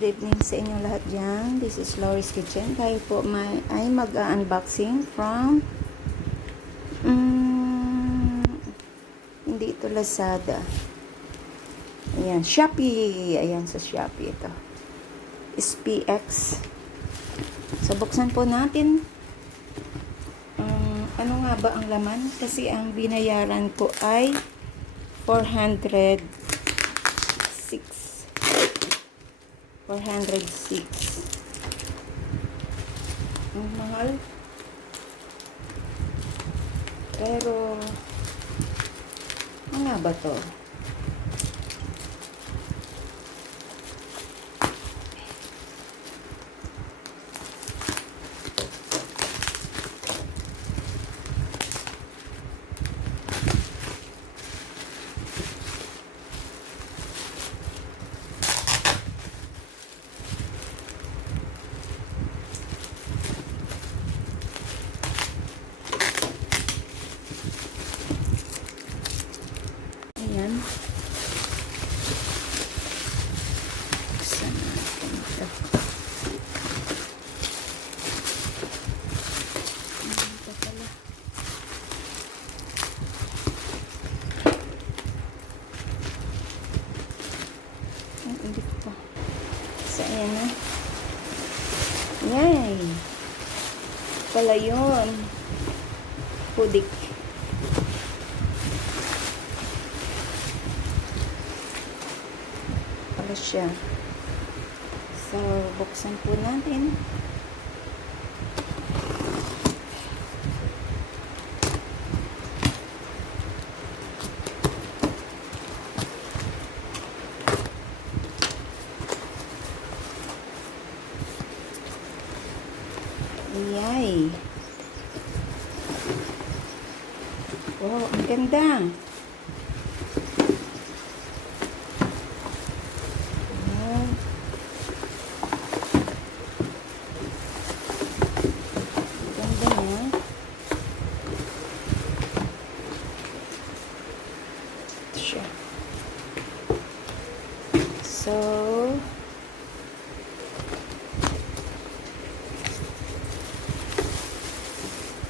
Good evening sa inyo lahat dyan. This is Lori's Kitchen. Tayo po ay mag-unboxing from hindi ito Lazada. Ayan, Shopee. Ayan, sa Shopee ito. SPX. So, buksan po natin. Ano nga ba ang laman? Kasi ang binayaran ko ay 406. 406. Ang mahal. Pero, ano nga ba to? Ayan. Buksan natin ito. Ito pala. Ay, hindi ko pa. So, ayan na. Yay! Pala yun. Pudik. Siya. So, buksan po natin. Yay! Wow, ang ganda! Siya. So,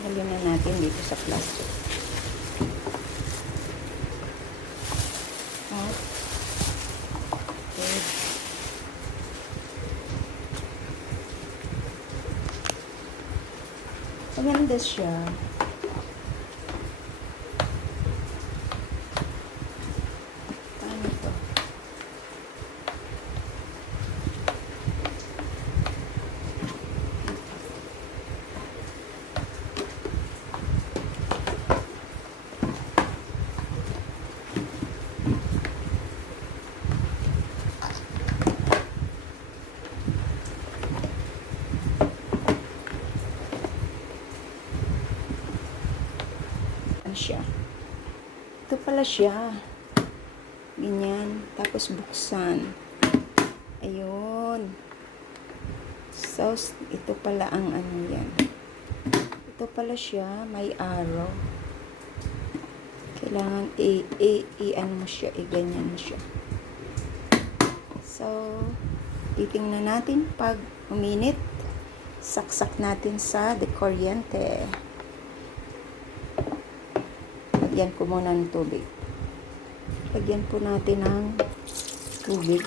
lagyan na natin dito sa plastic. Okay. Maganda siya. Siya. Ito pala siya. Ganyan. Tapos buksan. Ayun. So, ito pala ang ano yan. Ito pala siya. May arrow. Kailangan i-ano mo siya. I-ganyan mo siya. So, titingnan natin pag uminit. Saksak natin sa dekuryente. Lagyan ko muna ng tubig. Lagyan po natin ng tubig.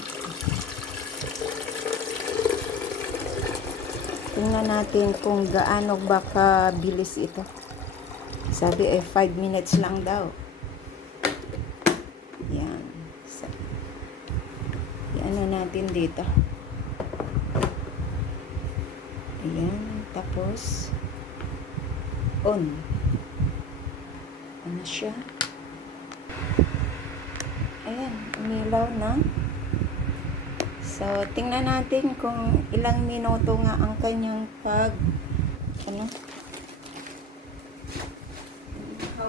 Tingnan natin kung gaano ba kabilis ito. Sabi ay 5 minutes lang daw. Yan. Yan na natin dito. Ayan. Tapos on. Ano siya? Ayan, umilaw na. So, tingnan natin kung ilang minuto nga ang kanyang how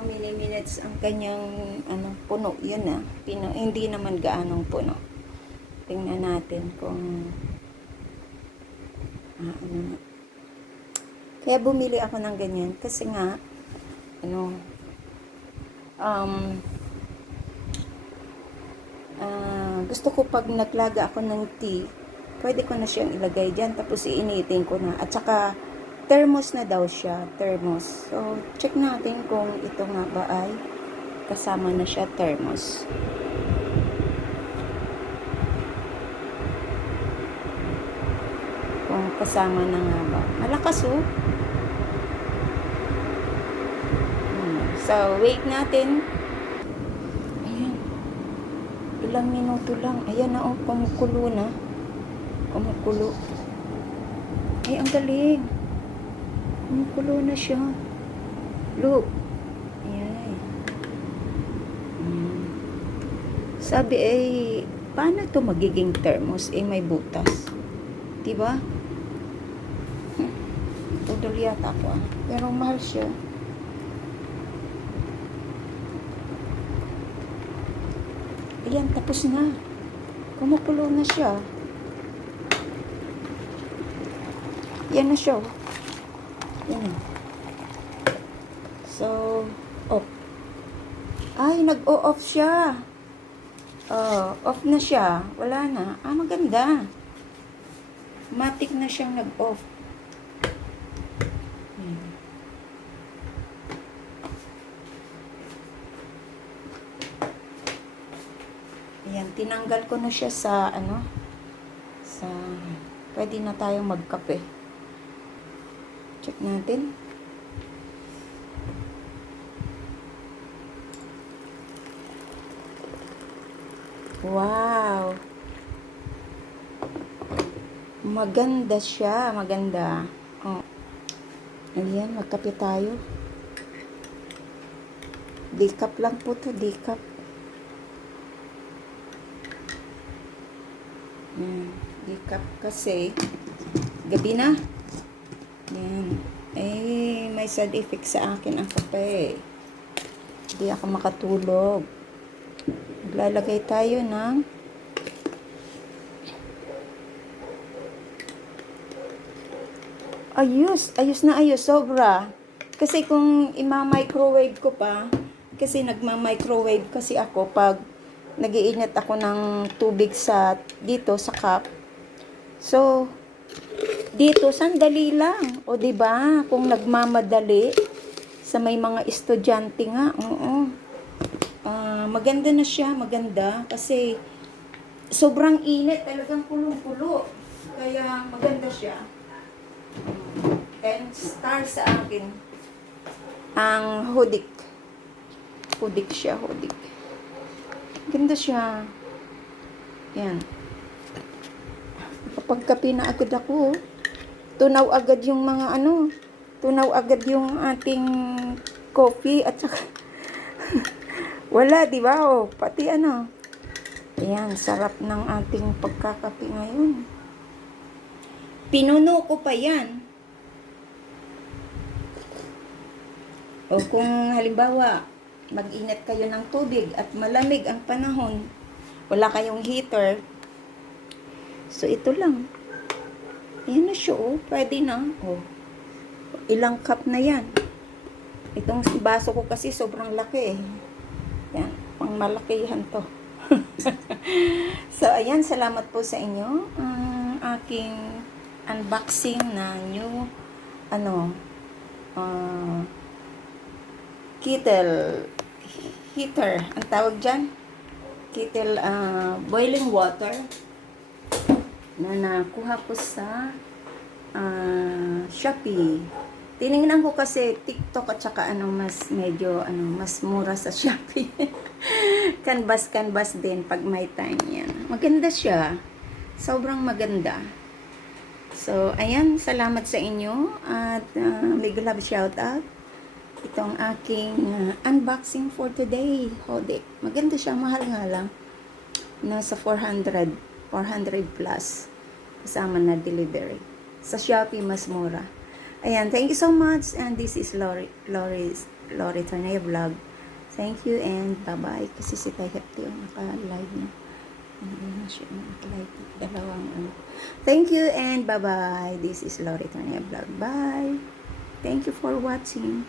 many minutes ang kanyang puno. Yun na. Hindi naman gaanong puno. Tingnan natin kung ano na. Kaya bumili ako ng ganyan kasi nga gusto ko pag naglaga ako ng tea, pwede ko na siyang ilagay dyan. Tapos iinitin ko na. At saka, thermos na daw siya. Thermos. So, check natin kung ito nga ba ay kasama na siya thermos. Kung kasama na nga ba. Malakas oh. So, wait natin. Ayan. Ilang minuto lang. Ayan na oh, kumukulo na. Kumukulo. Ay, ang galing. Kumukulo na siya. Look. Ayan. Sabi ay, paano ito magiging thermos? Eh, may butas. Diba? Udol yata ko ah. Pero mahal siya. Ayan, tapos na. Kumukulo na siya. Yan na siya. Yan na. So, off. Ay, nag-o-off siya. Oh, off na siya. Wala na. Ah, maganda. Matik na siyang nag-off. Ayan, tinanggal ko na siya sa, pwede na tayong magkape. Check natin. Wow! Maganda siya, maganda. Oh. Ayan, magkape tayo. Decaf lang po to, decaf. Decaf kasi gabi na. Yan. Eh, may side effect sa akin ang kape. Hindi ako makatulog. Maglalagay tayo ng ayos na ayos, sobra. Kasi kung ima-microwave ko pa, kasi nagma-microwave kasi ako pag nag-iinit ako ng tubig dito sa cup. So, dito sandali lang. O 'di ba? Kung nagmamadali sa may mga estudyante nga, oo. Maganda na siya, maganda kasi sobrang init, talagang kulong-kulo. Kaya maganda siya. And star sa akin ang Hudik. Hudik siya, Hudik. Ganda siya. Yan. Kapag kape na agad ako, tunaw agad yung mga tunaw agad yung ating coffee at saka wala, di ba? Oh, pati ayan, sarap ng ating pagkakape ngayon. Pinuno ko pa yan. O kung halimbawa, mag-init kayo ng tubig at malamig ang panahon, wala kayong heater, so ito lang. Ayan na siya, oh. Pwede na. Oh. Ilang cup na yan. Itong baso ko kasi sobrang laki eh. Yan, pang malakihan to. So, ayan, salamat po sa inyo. Ang aking unboxing na new, kettle heater, ang tawag dyan. Kettle, boiling water na nakuha ko sa Shopee. Tiningnan ko kasi TikTok at saka mas medyo mas mura sa Shopee. Canvas din pag may time yan. Maganda siya. Sobrang maganda. So, ayan, salamat sa inyo at big love shout out. Itong aking unboxing for today. Hudik. Maganda siya, mahal nga lang. Nasa 400 plus kasama na delivery. Sa Shopee mas mura. Ayan, thank you so much and this is Lori Tornea Vlog. Thank you and bye-bye. Kasi si Tay Hepti naka-live na. Hindi na siya naka-live. Dalawang Thank you and bye-bye. This is Lori Tornea Vlog. Bye. Thank you for watching.